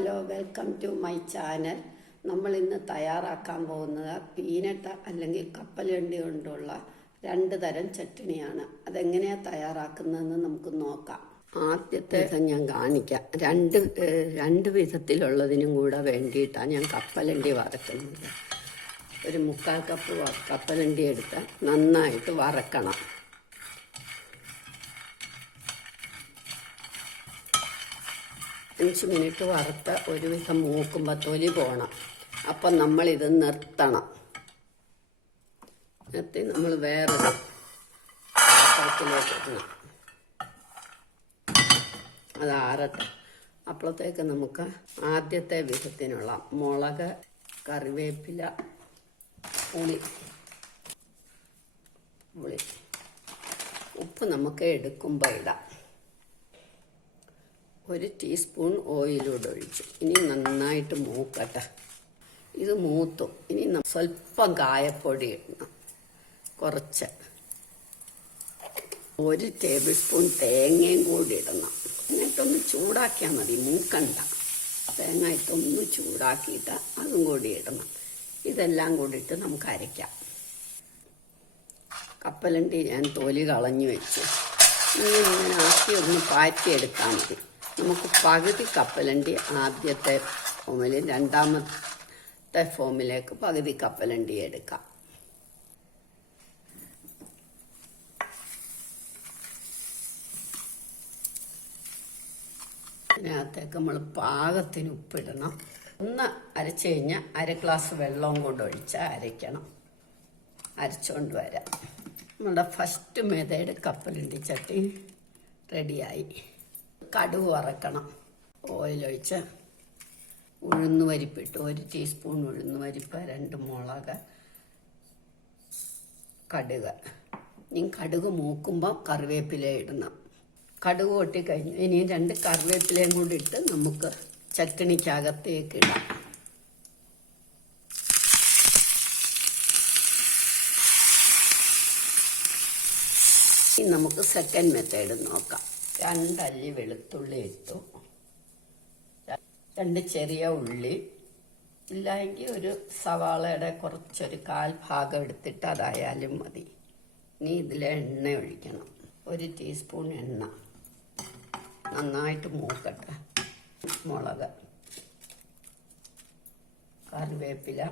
Hello, welcome to my channel. നമ്മൾ ഇന്ന് തയ്യാറാക്കാൻ പോകുന്നത് പീനട്ട് അല്ലെങ്കിൽ കപ്പലണ്ടി കൊണ്ടുള്ള 2 തരം ചട്നിയാണ്. അതെങ്ങനെയാണ് തയ്യാറാക്കുന്നതെന്ന് നമുക്ക് നോക്കാം. ആദ്യത്തെ ഞാൻ കാണിക്കാം. രണ്ട് വിധത്തിലുള്ളതിനും കൂടെ വേണ്ടിയിട്ടാണ് ഞാൻ കപ്പലണ്ടി വറക്കുന്നത്. ഒരു 3/4 കപ്പ് കപ്പലണ്ടി എടുത്ത് നന്നായിട്ട് വറക്കണം. 5 മിനിറ്റ് വറുത്ത് ഒരുവിധം മൂക്കുമ്പോൾ തൊലി പോകണം. അപ്പം നമ്മളിത് നിർത്തണം. നിർത്തി നമ്മൾ വേറൊരു പാത്രത്തിലേക്ക് ഇടണം. അത് ആറട്ടെ. അപ്പോഴത്തേക്ക് നമുക്ക് ആദ്യത്തെ വിധത്തിനുള്ള മുളക്, കറിവേപ്പില, പുളി, ഉപ്പ് നമുക്ക് എടുക്കുമ്പോൾ ഇടാം. 1 ടീസ്പൂൺ ഓയിലൂടെ ഒഴിച്ചു. ഇനി നന്നായിട്ട് മൂക്കട്ടെ. ഇത് മൂത്തു. ഇനി സ്വല്പം കായപ്പൊടി ഇടണം, കുറച്ച്. 1 ടേബിൾ സ്പൂൺ തേങ്ങയും കൂടി ഇടണം. എന്നിട്ടൊന്ന് ചൂടാക്കിയാൽ മതി, മൂക്കണ്ട. തേങ്ങ ഇട്ടൊന്ന് ചൂടാക്കിയിട്ട് അതും കൂടി ഇടണം. ഇതെല്ലാം കൂടിയിട്ട് നമുക്ക് അരയ്ക്കാം. കപ്പലണ്ടി ഞാൻ തൊലി കളഞ്ഞു വെച്ചു. ഇങ്ങനെ ആക്കി ഒന്ന് പാറ്റിയെടുത്താൽ മതി. നമുക്ക് പകുതി കപ്പലണ്ടി ആദ്യത്തെ ഫോമിൽ, രണ്ടാമത്തെ ഫോമിലേക്ക് പകുതി കപ്പലണ്ടി എടുക്കാം. അതിനകത്തേക്ക് നമ്മൾ പാകത്തിന് ഉപ്പിടണം. ഒന്ന് അരച്ചു കഴിഞ്ഞാൽ 1/2 ഗ്ലാസ് വെള്ളവും കൊണ്ട് ഒഴിച്ച് അരയ്ക്കണം. അരച്ചുകൊണ്ട് വരാം. നമ്മുടെ ഫസ്റ്റ് മെത്തേഡ് കപ്പലണ്ടി ചട്നി റെഡിയായി. കടുക് വറക്കണം. ഓയിലൊഴിച്ച് ഉഴുന്ന് പരിപ്പിട്ട് 1 ടീസ്പൂൺ ഉഴുന്ന് പരിപ്പ്, 2 മുളക്, കടുക്. ഇനി കടുക് മൂക്കുമ്പോൾ കറിവേപ്പില ഇടണം. കടുക് പൊട്ടിക്കഴിഞ്ഞു. ഇനി 2 കറിവേപ്പിലയും കൂടി ഇട്ട് നമുക്ക് ചട്നിക്കകത്തേക്ക് ഇടാം. ഇനി നമുക്ക് സെക്കൻഡ് മെത്തേഡ് നോക്കാം. 2 അല്ലി വെളുത്തുള്ളി ഇട്ടു, 2 ചെറിയ ഉള്ളി, ഇല്ലെങ്കിൽ ഒരു സവാളയുടെ കുറച്ചൊരു 1/4 ഭാഗം എടുത്തിട്ട് അതായാലും മതി. ഇനി ഇതിൽ എണ്ണ ഒഴിക്കണം. 1 ടീസ്പൂൺ എണ്ണ. നന്നായിട്ട് മൂക്കട്ടെ. മുളക്, കറിവേപ്പില,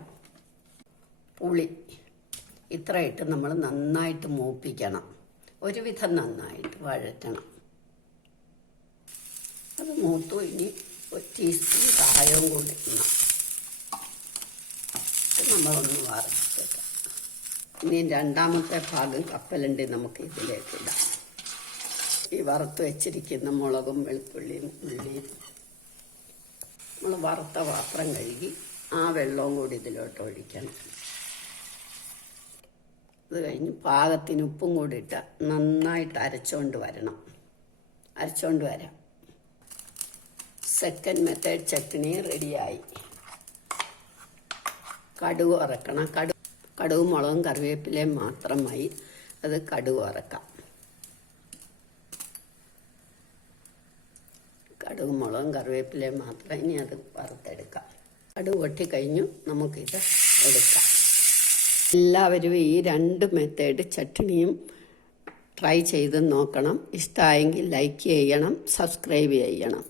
പുളി ഇത്ര ഇട്ട് നമ്മൾ നന്നായിട്ട് മൂപ്പിക്കണം. ഒരുവിധം നന്നായിട്ട് വഴറ്റണം. അത് മൂത്തു. ഇനി 1 ടീസ്പൂൺ കായവും കൂടി ഇടണം. നമ്മളൊന്ന് വറുത്തേക്കാം. ഇനി രണ്ടാമത്തെ ഭാഗം കപ്പലണ്ടി നമുക്ക് ഇതിലേക്ക് ഇടാം. ഈ വറുത്ത് വെച്ചിരിക്കുന്ന മുളകും വെളുത്തുള്ളിയും ഉള്ളിയും നമ്മൾ വറുത്ത പാത്രം കഴുകി ആ വെള്ളവും കൂടി ഇതിലോട്ട് ഒഴിക്കണം. അത് കഴിഞ്ഞ് പാകത്തിന് ഉപ്പും കൂടി ഇട്ട് നന്നായിട്ട് അരച്ചുകൊണ്ട് വരാം. സെക്കൻഡ് മെത്തേഡ് ചട്നി റെഡിയായി. കടുക് വറക്കണം. കടുകും മുളകും കറിവേപ്പിലയും മാത്രമായി. അത് കടുക് വറക്കാം. കടുകും മുളകും കറിവേപ്പിലയും മാത്രം. ഇനി അത് വറുത്തെടുക്കാം. കടുക് പൊട്ടിക്കഴിഞ്ഞു. നമുക്കിത് എടുക്കാം. എല്ലാവരും ഈ 2 മെത്തേഡ് ചട്നിയും ട്രൈ ചെയ്ത് നോക്കണം. ഇഷ്ടമായെങ്കിൽ ലൈക്ക് ചെയ്യണം, സബ്സ്ക്രൈബ് ചെയ്യണം.